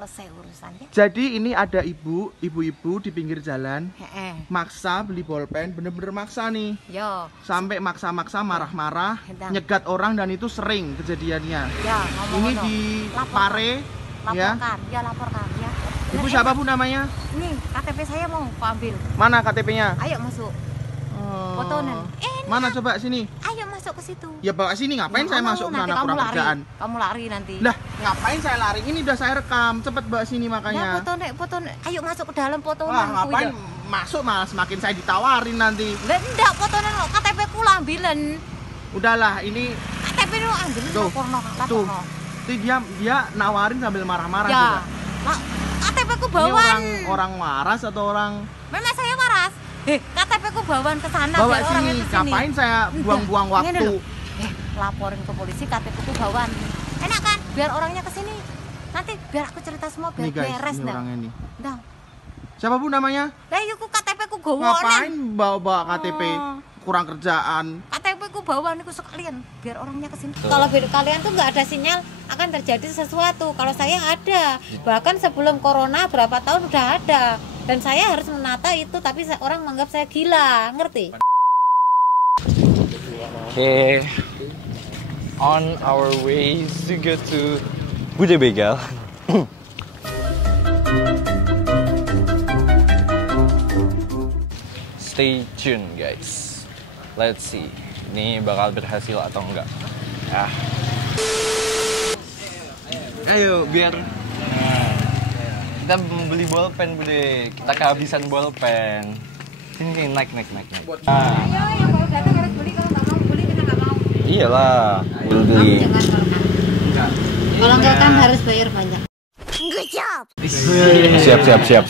selesai urusannya. Jadi ini ada ibu-ibu di pinggir jalan, maksa beli bolpen, bener-bener maksa nih. Yo. Sampai maksa-maksa, marah-marah, nyegat orang dan itu sering kejadiannya. Ya, ini di Pare, ya. Laporkan ya. Ibu siapa Bu namanya? Nih, KTP saya mau aku ambil. Mana KTP-nya? Ayo masuk. Fotonya. Mana coba sini? Ayo masuk ke situ. Ya bawa sini, ngapain saya masuk ke sana kurang kerjaan? Kamu lari nanti. Lah, ngapain saya lari? Ini udah saya rekam, cepet bawa sini makanya. Nah, foto. Ayo masuk ke dalam fotonya. Wah, ngapain masuk malah semakin saya ditawarin nanti. Lah enggak, fotonya KTP ku ambilan. Udahlah, ini KTP lu ambil laporno. Tuh, dia nawarin sambil marah-marah ya. juga. Lah, KTP ku bawaan. Ini orang waras atau orang? Memang saya waras. KTP ku bawaan ke sana. Bawa sini, ngapain saya buang-buang waktu? Laporin ke polisi, KTP ku bawaan. Enak kan? Biar orangnya ke sini. Nanti biar aku cerita semua biar beres dah. Orangnya nih. Dah. Siapa Bu namanya? Lah yuk KTP ku gawon. Ngapain bawa KTP? Kurang kerjaan. KTP ku bawaan iku sekalian biar orangnya ke sini. Kalau kalian tuh nggak ada sinyal akan terjadi sesuatu. Kalau saya ada. Bahkan sebelum corona berapa tahun udah ada. Dan saya harus menata itu, tapi orang menganggap saya gila, ngerti? Okay, on our way to go to Bude Begal. Stay tuned guys. Let's see, ini bakal berhasil atau enggak. Ayo biar kita beli bolpen Bude, kita kehabisan bolpen. Sini naik. Ayo yang baru datang harus beli, kalau nggak mau beli kita nggak mau. Iyalah, beli. Kalau nggak kan harus bayar banyak. Good job. Siap. Siap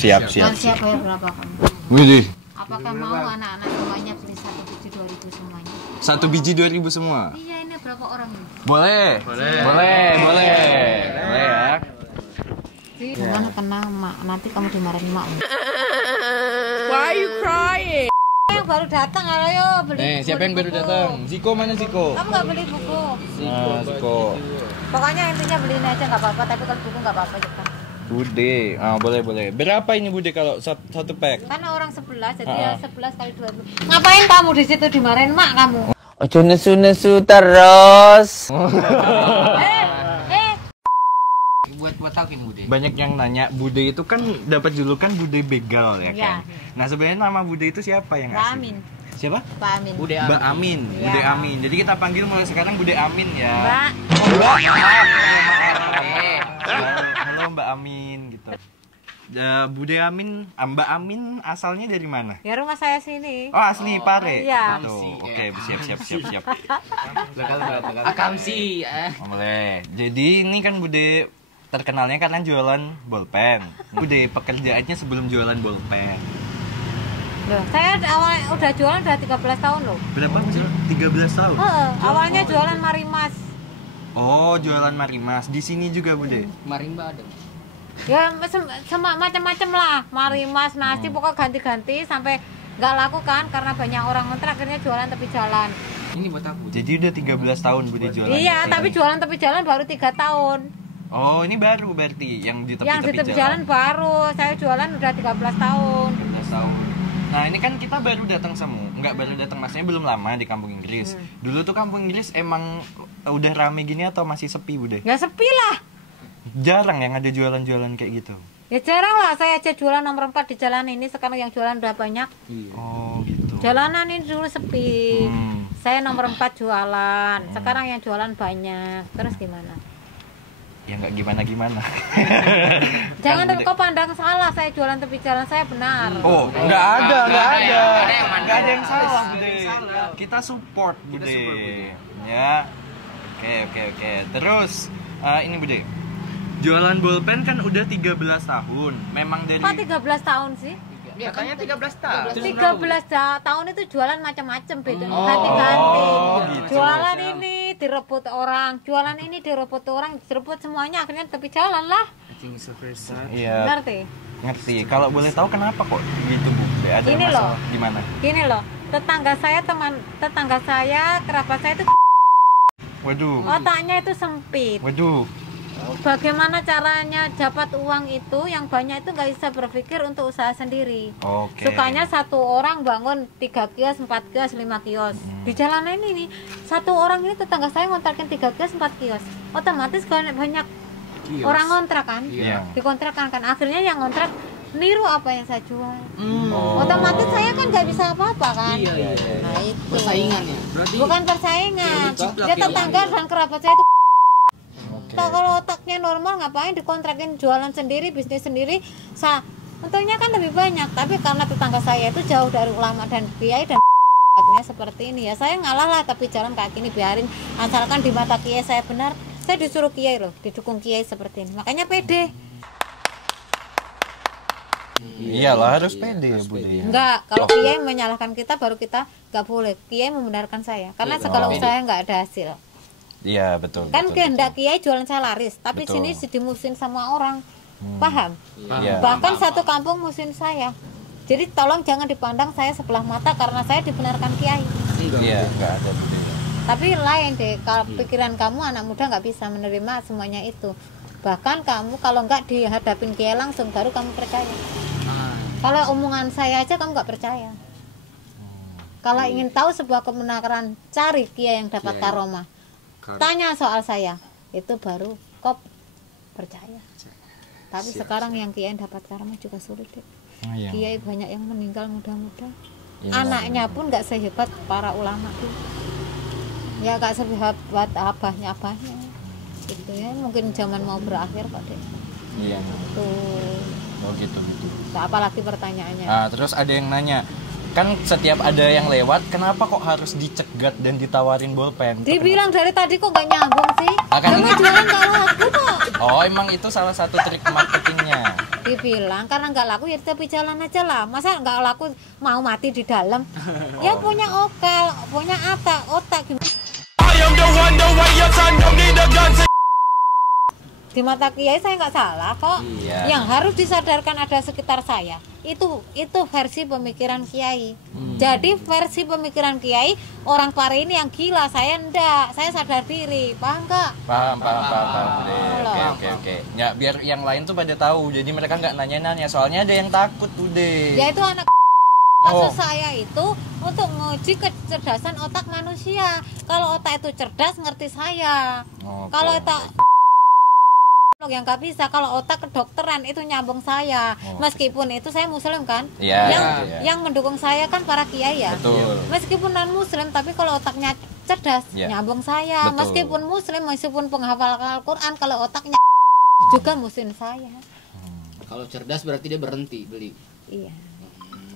bayar berapa kamu? Widih. Apakah mau anak-anak semuanya beli 1 biji 2.000 semuanya? 1 biji 2.000 semua? Iya, ini berapa orang ini? Boleh ya. Jangan kena mak, nanti kamu dimarahin mak. Why are you crying? Yang baru datang, ayo beli. Siapa yang baru datang? Ziko mana Ziko? Kamu nggak beli buku? Ziko. Pokoknya intinya beliin aja nggak apa-apa, tapi kalau buku nggak apa-apa juga. Bude, boleh. Berapa ini Bude kalau satu pack? Karena orang 11, jadi ya 11 kali 20. Ngapain kamu di situ dimarahin mak kamu? Ojo nesu terus. Buat tahuin Bude. Banyak yang nanya Bude itu kan dapat julukan Bude Begal ya kan. Nah sebenarnya nama Bude itu siapa yang ngasih? Mbak Amin. Siapa? Mbak Amin. Mbak Amin. Bude Amin. Jadi kita panggil mulai sekarang Bude Amin ya. Mbak. Halo Mbak Amin gitu. Bude Amin, Mbak Amin asalnya dari mana? Ya rumah saya sini. Oh asli Pare. Iya. Oke, siap. Akamsi. Boleh. Jadi ini kan Bude terkenalnya karena jualan bolpen. Bude pekerjaannya sebelum jualan bolpen. Loh, saya awal udah jualan udah 13 tahun loh. Berapa sih? 13 tahun. Awalnya jualan Marimas. Oh, jualan Marimas. Di sini juga Bude. Marimba ada. Ya macam-macam lah. Marimas, nasi pokoknya ganti-ganti sampai nggak laku kan karena banyak orang ngontrak, akhirnya jualan tepi jalan. Ini buat aku. Jadi udah 13 tahun Bude jualan. Iya, tapi jualan tepi jalan baru 3 tahun. Oh, ini baru berarti yang di tepi-tepi Yang di tepi jalan baru. Saya jualan udah 13 tahun. 13 tahun. Nah, ini kan kita baru datang nggak baru datang, maksudnya belum lama di kampung Inggris. Dulu tuh kampung Inggris emang udah rame gini atau masih sepi Bude? Ya sepi lah. Jarang yang ada jualan-jualan kayak gitu. Ya jarang lah, saya aja jualan nomor 4 di jalan ini, sekarang yang jualan udah banyak. Oh, gitu. Jalanan ini dulu sepi. Saya nomor 4 jualan. Sekarang yang jualan banyak. Terus gimana? Ya nggak gimana-gimana. Jangan kau pandang salah, saya jualan tepi jalan, saya benar. Oh, nggak ada yang salah Bude. Kita support Bude. Ya. Oke. Terus ini Bude. Jualan bolpen kan udah 13 tahun. Memang dari Kok 13 tahun sih? Katanya 13 tahun. 13 tahun itu jualan macam-macam beda. Ganti-ganti. Gitu. Jualan ini direbut orang, jualan ini direbut orang, direbut semuanya, akhirnya tepi jalan lah. Iya. Ngerti. Kalau boleh tahu kenapa kok gitu Bu? Ada Gini masalah loh. gimana? Gini loh, tetangga saya, kerabat saya itu Waduh. otaknya itu sempit. Waduh. Bagaimana caranya dapat uang itu yang banyak itu nggak bisa berpikir untuk usaha sendiri. Sukanya satu orang bangun 3 kios, 4 kios, 5 kios. Di jalanan ini nih, satu orang ini tetangga saya ngontrakin 3 kios, 4 kios. Otomatis banyak orang ngontrak kan, dikontrakan kan. Akhirnya yang ngontrak niru apa yang saya jual. Otomatis saya kan nggak bisa apa-apa kan. Nah itu Persaingan ya. Berarti bukan persaingan, dia tetangga dan kerabat saya itu. Kalau otaknya normal ngapain dikontrakin jualan sendiri, bisnis sendiri, untungnya kan lebih banyak. Tapi karena tetangga saya itu jauh dari ulama dan kiai dan akhirnya seperti ini ya, saya ngalah lah, tapi jalan kaki ini biarin, asalkan di mata kiai saya benar. Saya disuruh kiai loh, didukung kiai seperti ini, makanya pede. Iyalah harus pede Budi. Enggak, kalau kiai menyalahkan kita baru kita nggak boleh. Kiai membenarkan saya karena segala usaha nggak ada hasil. Iya betul. Kan betul, kehendak kiai jualan saya laris, tapi Betul. sini dimusuhin sama orang. Paham? Iya. Bahkan satu kampung musuhin saya. Jadi tolong jangan dipandang saya sebelah mata karena saya dibenarkan kiai. Iya, enggak ada Budi. Tapi lain deh, kalau pikiran kamu anak muda nggak bisa menerima semuanya itu. Bahkan kamu kalau nggak dihadapin kiai langsung baru kamu percaya. Kalau omongan saya aja kamu nggak percaya. Kalau ingin tahu sebuah kebenaran, cari kiai yang dapat karomah. Tanya soal saya, itu baru kau percaya. Tapi sekarang yang kiai dapat karomah juga sulit deh. Kiai banyak yang meninggal muda-muda. Anaknya pun nggak sehebat para ulama tuh. Ya nggak sehebat abahnya. Gitu ya, mungkin zaman mau berakhir Pak Dek. Iya. Tuh. Oh gitu. Nah, apalagi pertanyaannya. Nah, terus ada yang nanya, kan setiap ada yang lewat, kenapa kok harus dicegat dan ditawarin bolpen? Dibilang dari tadi kok nggak nyambung sih? Akan Kamu jualan nggak laku kok. Oh, emang itu salah satu trik marketingnya. Dibilang karena nggak laku ya tapi jalan aja lah. Masa nggak laku mau mati di dalam? Ya punya okal, punya otak gimana? Di mata kiai saya nggak salah kok. Yang harus disadarkan ada sekitar saya itu versi pemikiran kiai. Jadi versi pemikiran kiai orang pare ini yang gila, saya enggak, saya sadar diri, paham nggak? Paham. Oke. Ya biar yang lain tuh pada tahu, jadi mereka nggak nanya-nanya, soalnya ada yang takut udah. Ya itu anak. Maksud saya itu untuk menguji kecerdasan otak manusia. Kalau otak itu cerdas ngerti saya. Kalau otak yang nggak bisa, kalau otak kedokteran itu nyambung saya. Meskipun itu saya muslim kan, yang mendukung saya kan para kiai ya. Betul. Meskipun non muslim tapi kalau otaknya cerdas nyambung saya. Betul. Meskipun muslim, meskipun penghafal Al-Quran, kalau otaknya juga musuhin saya. Kalau cerdas berarti dia berhenti beli. Iya.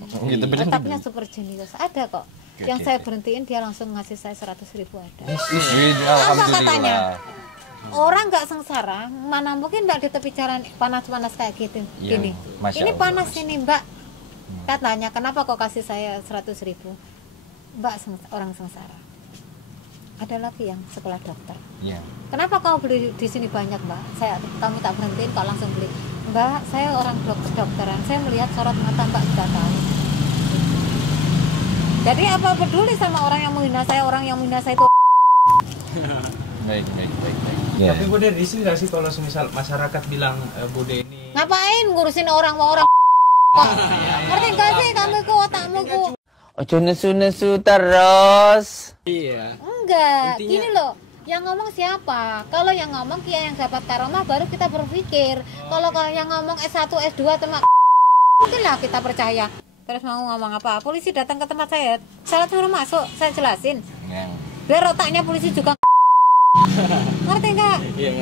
Gitu, Otaknya super jenius, ada kok. Yang saya berhentiin dia langsung ngasih saya 100.000 ada. Apa katanya? Orang nggak sengsara, mana mungkin mbak di tepi jalan panas-panas kayak gitu. Gini, ini panas ini mbak. Katanya kenapa kok kasih saya 100.000? Mbak orang sengsara. Ada lagi yang sekolah dokter. Kenapa kau beli di sini banyak mbak? Kamu tak berhentiin, kau langsung beli. Mbak, saya orang dokteran. Saya melihat sorot mata mbak sudah tahu. Jadi apa peduli sama orang yang menghina saya? Orang yang menghina saya itu. Baik. Tapi Bude di sini nggak sih kalau semisal masyarakat bilang Bude ini Ngapain ngurusin orang-orang? Ngerti nggak sih kamu ku otakmu ku? Ojo nesu-nesu terus. Iya. Enggak, gini loh. Yang ngomong siapa? Kalau yang ngomong kiai yang dapat karomah baru kita berpikir. Kalau yang ngomong S1, S2 teman mungkinlah kita percaya. Terus mau ngomong apa? Polisi datang ke tempat saya suruh masuk, saya jelasin. Biar otaknya polisi juga ngerti nggak?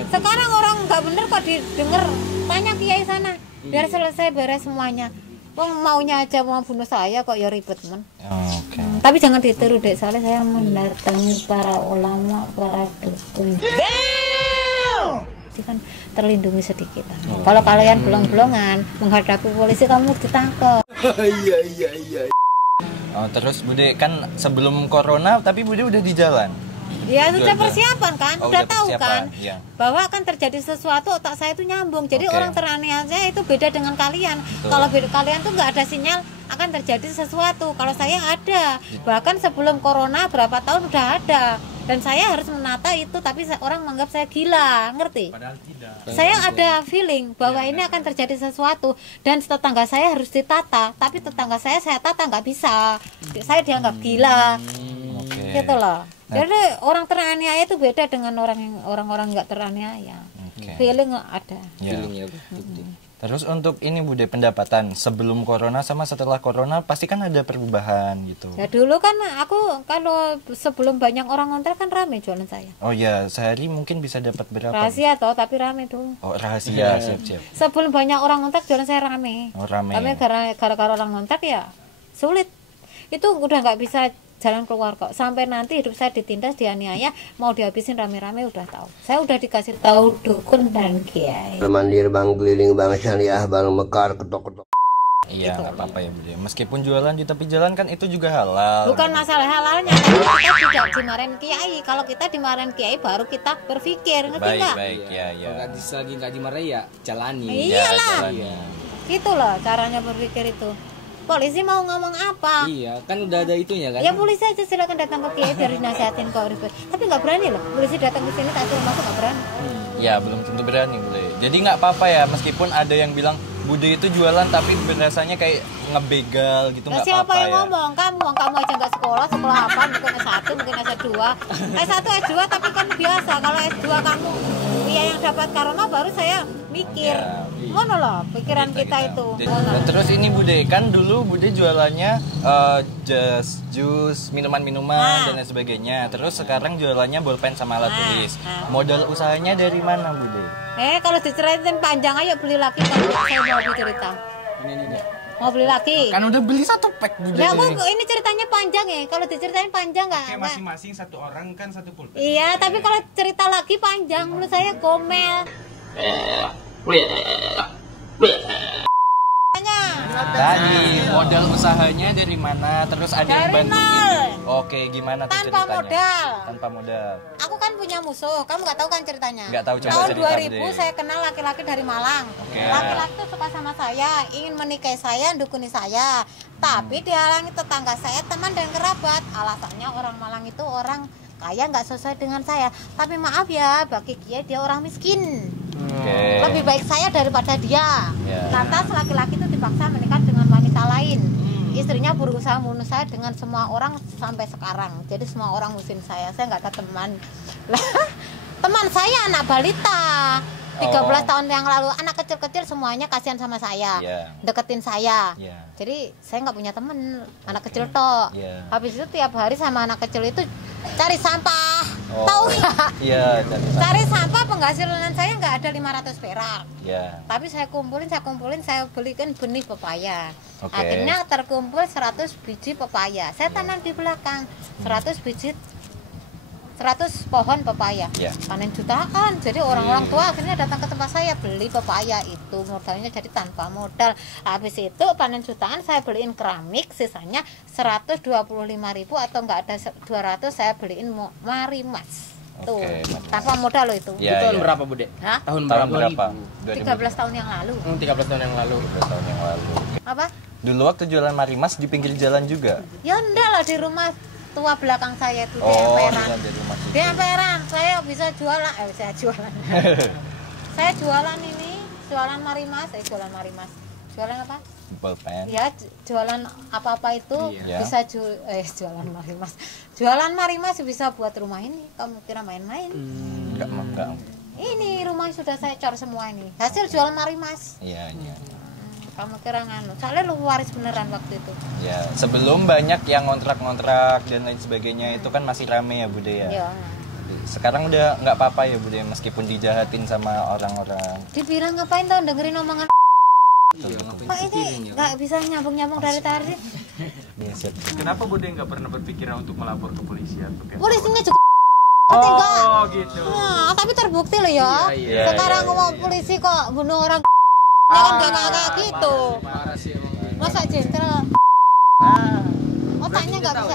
Sekarang orang nggak bener kok didengar. Tanya kiai sana, biar selesai beres semuanya. Wong maunya aja mau bunuh saya kok ya ribet men. Tapi jangan ditiru dek, soalnya saya mendatangi para ulama, para dukun. Itu kan terlindungi sedikit. Kalau kalian belong-belongan menghadapi polisi kamu ditangkap. Iya. Terus Bude kan sebelum corona tapi Bude udah di jalan. Ya sudah persiapan kan, udah tahu kan bahwa akan terjadi sesuatu, otak saya itu nyambung. Jadi orang teraniaya itu beda dengan kalian. Kalau kalian tuh nggak ada sinyal akan terjadi sesuatu. Kalau saya ada, bahkan sebelum corona berapa tahun udah ada. dan saya harus menata itu, tapi orang menganggap saya gila, ngerti? Padahal tidak. Saya ada feeling bahwa ini akan terjadi sesuatu dan tetangga saya harus ditata, tapi tetangga saya tata nggak bisa, saya dianggap gila, gitu loh. Jadi orang teraniaya itu beda dengan orang-orang nggak teraniaya. Feeling ada. Feeling ya. Terus untuk ini Bude, pendapatan sebelum corona sama setelah corona pasti kan ada perubahan gitu. Ya dulu kan aku kalau sebelum banyak orang ngontrak kan rame jualan saya. Oh ya, sehari mungkin bisa dapat berapa? Rahasia toh, tapi rame dulu. Oh rahasia, siap-siap. Sebelum banyak orang ngontrak jualan saya rame. Oh rame. Tapi gara-gara orang ngontrak ya sulit. Itu udah nggak bisa jalan keluar kok. Sampai nanti hidup saya ditindas, dianiaya, mau dihabisin rame-rame udah tahu. Saya udah dikasih tahu dukun dan kiai. Mandir bang keliling bang syariah bang mekar ketok-ketok. Iya, nggak apa-apa ya Bude. Meskipun jualan di tepi jalan kan itu juga halal. Bukan masalah halalnya, kita tidak dimarahin kiai. Kalau kita dimarahin kiai baru kita berpikir, ngerti nggak? Baik, ya. Kalau nggak dimarahi ya jalani. Iyalah, gitu loh caranya berpikir itu. Polisi mau ngomong apa? Iya, kan udah ada itunya kan. Ya polisi aja silakan datang ke kiai biar dinasihatin kok. Tapi nggak berani loh, polisi datang ke sini tak suruh masuk nggak berani. Ya belum tentu berani Bude. Jadi nggak apa-apa ya, meskipun ada yang bilang Bude itu jualan tapi rasanya kayak ngebegal gitu, nggak apa-apa siapa yang ya. ngomong? Kamu aja nggak sekolah apa? Mungkin S1, mungkin S2. S1, S2 tapi kan biasa. Kalau S2 kamu ya yang dapat karena baru saya mikir. Ngono loh pikiran kita itu. Terus ini Bude, kan dulu Bude jualannya jus, minuman-minuman dan lain sebagainya. Terus sekarang jualannya bolpen sama alat tulis. Modal usahanya dari mana Bude? Kalau diceritain panjang ayo beli lagi kalau saya mau cerita. Ini. Mau beli lagi? Kan udah beli 1 pack Bude. Ya ini ceritanya panjang ya. Kalau diceritain panjang nggak? Masing-masing satu orang kan satu pulpen. Iya, tapi kalau cerita lagi panjang menurut saya gomel. Tadi modal usahanya dari mana? Terus ada yang Dari bantuin? nol. Oke, gimana tuh Tanpa ceritanya? modal. Tanpa modal. Aku kan punya musuh, kamu nggak tahu kan ceritanya? Nggak tahu, coba Tahun cerita, 2000 Bude. saya kenal laki-laki dari Malang. Laki-laki itu suka sama saya, ingin menikahi saya, dukuni saya. Tapi dihalangi tetangga saya, teman dan kerabat. Alasannya orang Malang itu orang kaya nggak sesuai dengan saya. Tapi maaf ya, bagi dia orang miskin. Lebih baik saya daripada dia. Lantas laki-laki itu dipaksa menikah dengan wanita lain. Istrinya berusaha membunuh saya dengan semua orang sampai sekarang. Jadi semua orang musim saya nggak ada teman. Teman saya anak balita 13 tahun yang lalu, anak kecil-kecil semuanya kasihan sama saya, deketin saya. Jadi saya nggak punya temen, anak kecil tok. Habis itu tiap hari sama anak kecil itu cari sampah, tahu nggak? Cari sampah, penghasilan saya nggak ada 500 perak. Tapi saya kumpulin, saya belikan benih pepaya. Akhirnya terkumpul 100 biji pepaya. Saya tanam di belakang 100 pohon pepaya, panen jutaan. Jadi orang-orang tua akhirnya datang ke tempat saya beli pepaya itu, modalnya jadi tanpa modal. Habis itu panen jutaan saya beliin keramik, sisanya 125.000 atau enggak ada 200 saya beliin marimas. Tuh, tanpa modal loh itu. Tahun berapa Bude? Tahun berapa? 13 tahun yang lalu. 13 tahun yang lalu. Apa? Dulu waktu jualan marimas di pinggir jalan juga? Ya enggak lah, di rumah tua belakang saya itu di emperan saya bisa jualan saya jualan ini, jualan marimas jualan apa? Bolpen. Ya jualan apa-apa itu bisa jualan marimas bisa buat rumah ini. Kamu kira main-main? Enggak. Ini rumah sudah saya cor semua ini hasil jualan marimas. Iya. Kamu kira nganu, soalnya lu waris beneran waktu itu. Ya, sebelum banyak yang ngontrak-ngontrak dan lain sebagainya itu kan masih rame ya Bude ya. Iya. Sekarang udah nggak apa-apa ya Bude, meskipun dijahatin sama orang-orang. Dibilang ngapain tau dengerin omongan. Pak ini nggak bisa nyambung-nyambung dari tadi. Kenapa Bude nggak pernah berpikiran untuk melapor ke polisi atau ke Polisinya juga gitu. Nah, tapi terbukti loh ya. Sekarang ngomong polisi kok bunuh orang. Ya kan gak kayak gitu. Masa jenderal otaknya nggak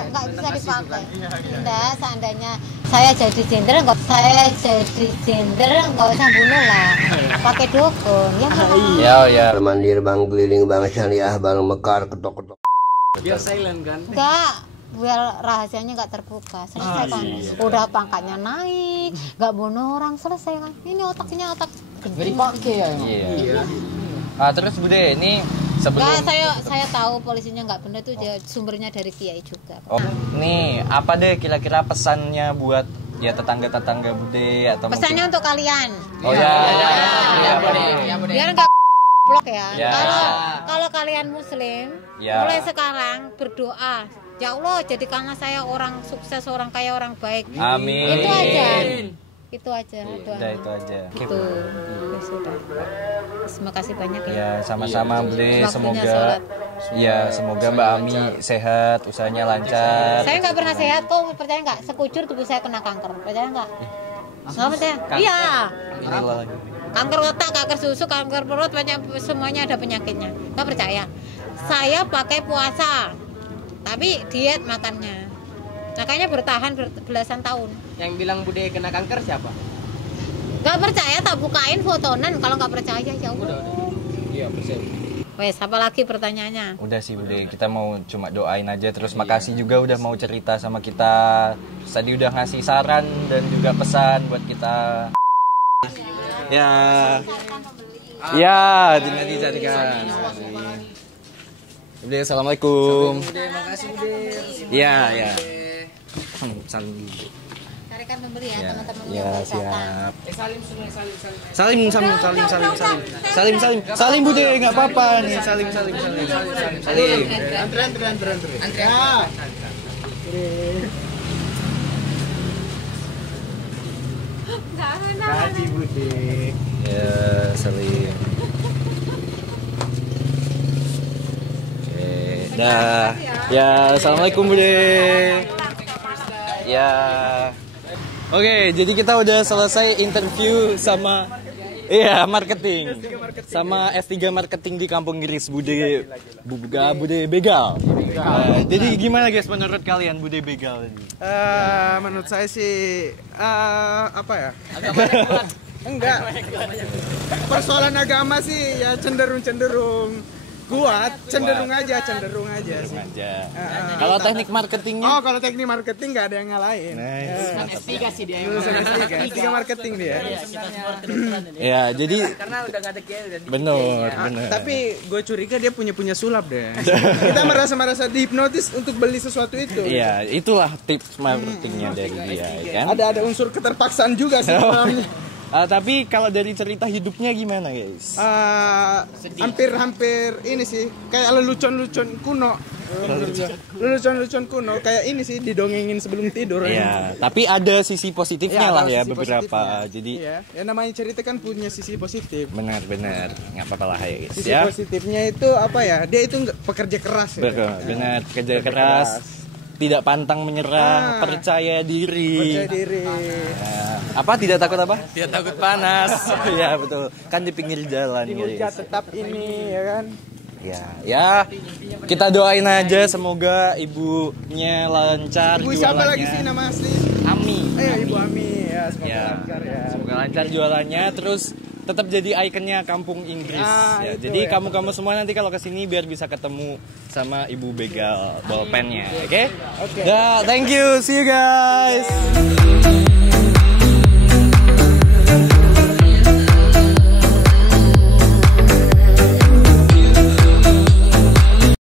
bisa dipakai. Enggak, seandainya saya jadi jenderal nggak usah bunuh lah, pakai dukun ya. Mandir bang keliling bang syariah bang mekar ketok-ketok. Biar silent kan? Enggak, biar rahasianya nggak terbuka. Selesai kan. Udah pangkatnya naik, nggak bunuh orang, selesai kan. Ini otaknya otak Nggak dipakai ya emang. Iya. Terus Bude, ini sebelum saya tahu polisinya nggak benar tuh sumbernya dari kiai juga. Nih, apa deh kira-kira pesannya buat ya tetangga-tetangga Bude atau pesannya mungkin... untuk kalian. Oh ya. Biar nggak blok ya. Ya. Kalau kalian muslim, Ya. mulai sekarang berdoa. Ya Allah, jadikanlah saya orang sukses, orang kaya, orang baik. Amin. Itu aja. Itu aja. Udah itu aja. Itu. Ya sudah. Terima kasih banyak ya. Ya, sama-sama Bude, Waktunya semoga sholat. ya, semoga Mbak Ami sehat, usahanya lancar. Saya nggak pernah sehat kok, percaya nggak? Sekujur tubuh saya kena kanker, percaya nggak? Nggak percaya? Iya. Kanker otak, kanker susu, kanker perut, banyak semuanya ada penyakitnya. Nggak percaya? Saya pakai puasa, tapi diet makannya. Makanya bertahan belasan tahun. Yang bilang Bude kena kanker siapa? Nggak percaya, tak bukain fotonan. Kalau nggak percaya, ya udah. Iya, percaya. Wes, apa lagi pertanyaannya? Udah sih Bude, kita mau cuma doain aja. Terus makasih juga udah mau cerita sama kita. Terus tadi udah ngasih saran dan juga pesan buat kita. Ya. Ya, nanti carikan. Bude, assalamualaikum. Bude, makasih Bude. Iya, ya. Salim dulu. Carikan pembeli ya, Ya, teman-teman. ya siap. Salim semua, salim. Salim Bude, nggak apa-apa nih. Salim. Antri. Ya. Tadi Bude. Ya, salim. Oke, dah. Ya, assalamualaikum Bude. Ya. Oke, jadi kita udah selesai interview sama marketing. Sama S3 marketing di Kampung Giris Bude Begal. Jadi gimana guys menurut kalian Bude Begal ini? Menurut saya sih apa ya? Enggak. Persoalan agama sih ya cenderung kuat, cenderung aja sih. Kalau teknik marketingnya? Oh, kalau teknik marketing nggak ada yang ngalahin. S3 sih dia. Lulusan S3 marketing dia. Ya, jadi Karena udah nggak ada kiai dan benar. Tapi gue curiga dia punya sulap deh. Kita merasa dihipnotis untuk beli sesuatu itu. Iya, itulah tips marketingnya dari dia, kan? Ada unsur keterpaksaan juga sih dalamnya. Tapi kalau dari cerita hidupnya gimana guys? Hampir ini sih kayak lelucon kuno. Lelucon kuno kayak ini sih didongengin sebelum tidur. Iya, tapi ada sisi positifnya lah ya beberapa. Positifnya. Jadi ya namanya cerita kan punya sisi positif. benar, nggak apa-apa lah ya guys. Sisi Ya. positifnya itu apa ya? Dia itu pekerja keras ya. Benar, kerja keras, tidak pantang menyerah, percaya diri. Apa tidak takut apa? Tidak takut panas. Ya betul. Kan di pinggir jalan Dihujat guys. tetap ini ya kan. Ya. Kita doain aja semoga ibunya lancar Ibu jualannya. siapa lagi sih nama asli? Ami. Ibu Ami ya, semoga Ya, lancar ya. semoga lancar jualannya, terus tetap jadi ikonnya Kampung Inggris. Ya, itu jadi ya. kamu semua nanti kalau kesini biar bisa ketemu sama Ibu Begal bolpennya, oke? Oke. Dah, thank you, see you guys.